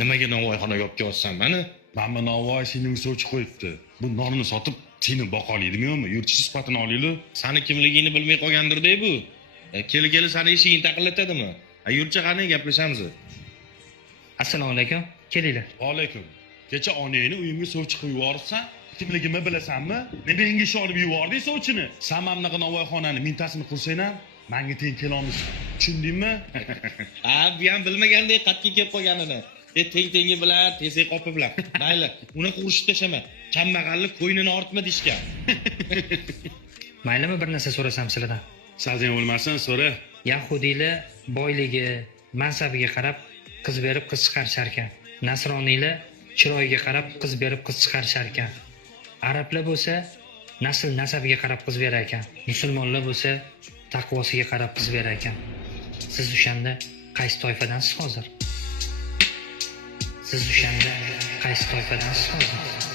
Nimaga novvoyxonaga olib kelyapsan mani? Mana Navoiy seni sovchi qo'yibdi. Bu nonni sotib seni boqolaydigimi? Yurtchi sifatini olaylik. Sani kimligingni bilmay qolgandir-da bu. Keli sani eshigingni taqillatadimi? Yurtchi qani gaplashamiz. Assalomu alaykum. Kelinglar. Va alaykum. Kecha onangni uyimga sovchi qo'yib yuborsan, kimligimni bilasanmi? Menga ish olib yubording sovchini. Sen mamnaqa Navoiyxonani mintasini qilsang-a, menga teng kela olmaysan. Tushundingmi? Bu ham bilmagandek qatga kelib qolganini. Teng-tengi bilan, tezak qopi bilan. Mayli, unaqa urishib tashama. Kambag'allik qo'ynini ortma dishgan. Maylimi bir narsa so'rasam sizlardan? Sazing bo'lmasin, so'ra. Yahudiylar boyligi, mansabiga qarab qiz berib qiz chiqarishar ekan. Nasroniylar chiroyiga qarab qiz berib qiz chiqarishar ekan. Arablar bo'lsa nasl nasabiga qarab qiz berar ekan. Musulmonlar bo'lsa taqvosiga qarab qiz berar ekan. Siz o'shanda qaysi toifadansiz hozir? Siz o'shanda qaysi toifadansiz hozir?